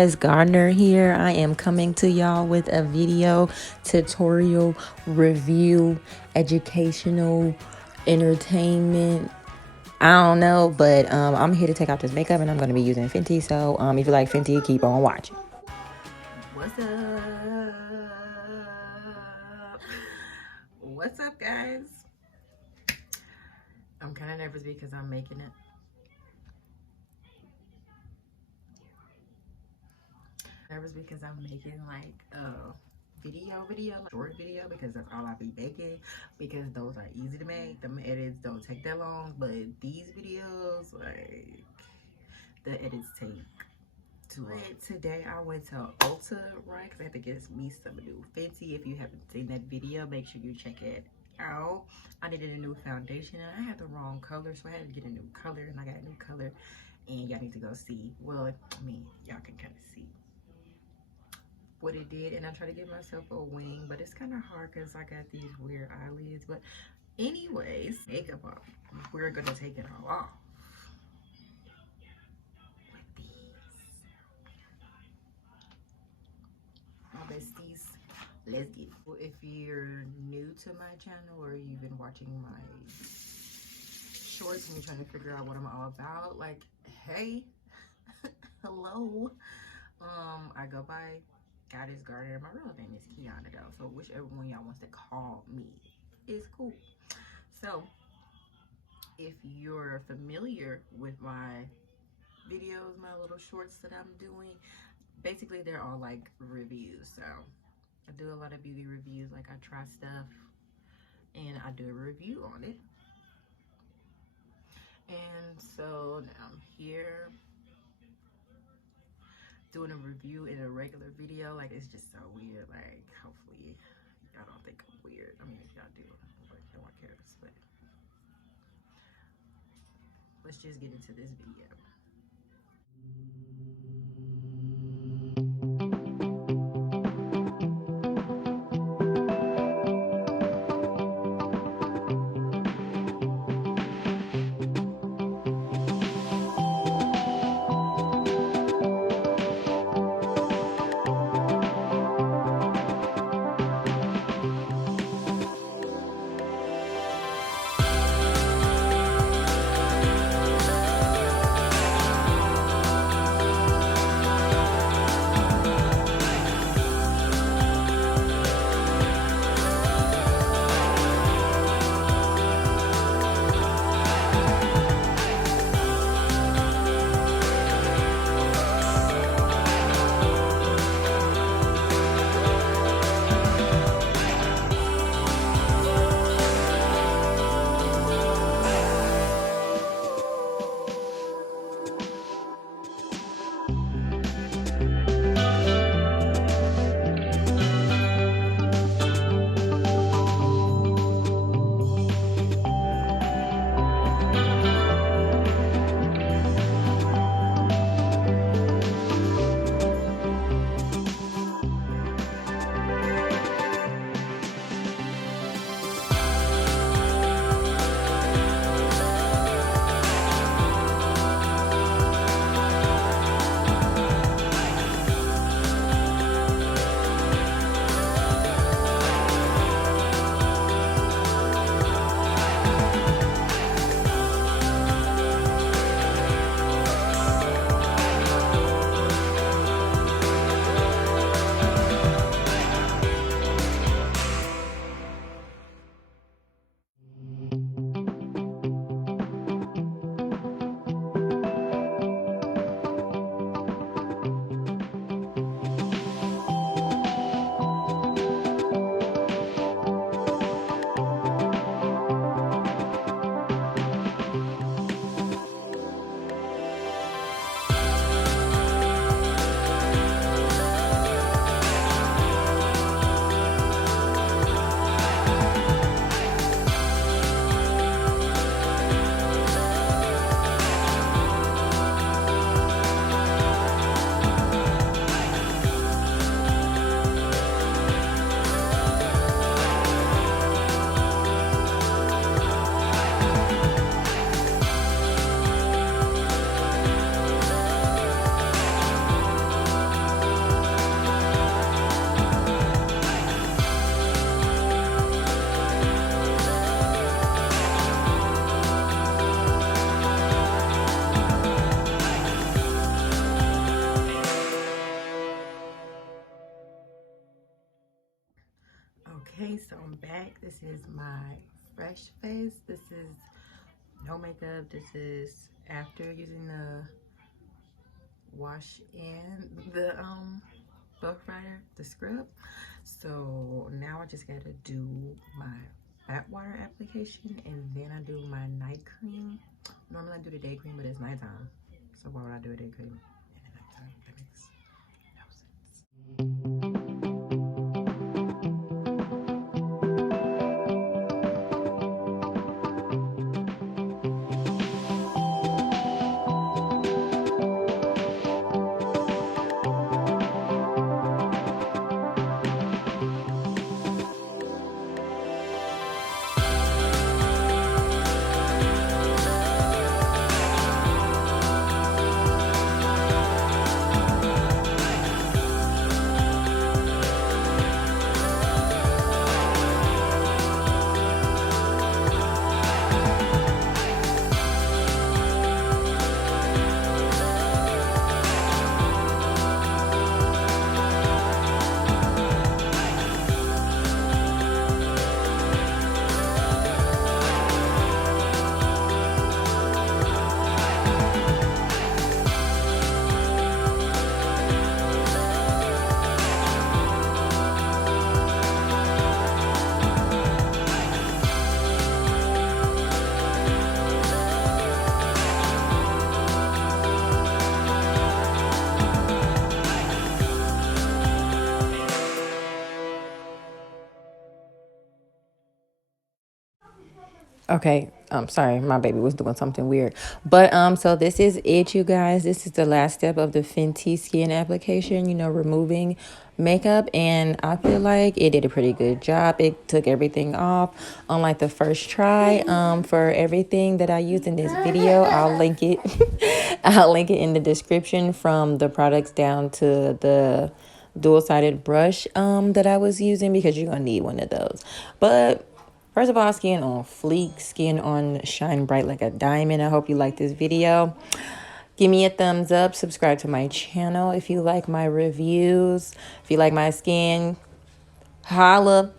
It's Gardner here. I am coming to y'all with a video tutorial review, educational, entertainment. I don't know, but I'm here to take off this makeup and I'm going to be using Fenty. So if you like Fenty, keep on watching. What's up? What's up, guys? I'm kind of nervous because I'm making it. Nervous because I'm making like a video, short video, because that's all I'll be making, because those are easy to make. The edits don't take that long, but these videos, like, the edits take too long. Today I went to Ulta, right, because I had to get me some new Fenty. If you haven't seen that video, make sure you check it out. I needed a new foundation and I had the wrong color, so I had to get a new color, and I got a new color, and y'all need to go see. Well, I mean, y'all can kind of see what it did, and I try to give myself a wing, but it's kind of hard because I got these weird eyelids. But anyways, makeup off. We're gonna take it all off with these. My besties, let's get it. If you're new to my channel or you've been watching my shorts and you're trying to figure out what I'm all about, like, hey, hello. I go by Goddess Gardner. My real name is Kiana though, so whichever one y'all wants to call me is cool. So if you're familiar with my videos, my little shorts that I'm doing, basically they're all like reviews. So I do a lot of beauty reviews, like I try stuff and I do a review on it. And so now I'm here doing a review in a regular video. Like, it's just so weird. Like, hopefully y'all don't think I'm weird. I mean, if y'all do, like, no one cares. But let's just get into this video. Okay, so I'm back. This is my fresh face. This is no makeup. This is after using the wash in the buff writer, the scrub. So now I just gotta do my fat water application and then I do my night cream. Normally I do the day cream, but it's nighttime. So why would I do a day cream in the nighttime? That makes no sense. Okay, I'm sorry, my baby was doing something weird. But so this is it, you guys. This is the last step of the Fenty Skin application, you know, removing makeup, and I feel like it did a pretty good job. It took everything off on like the first try. For everything that I used in this video, I'll link it. I'll link it in the description, from the products down to the dual-sided brush that I was using, because you're gonna need one of those. But first of all, skin on fleek, skin on shine bright like a diamond. I hope you like this video. Give me a thumbs up. Subscribe to my channel if you like my reviews. If you like my skin, holla.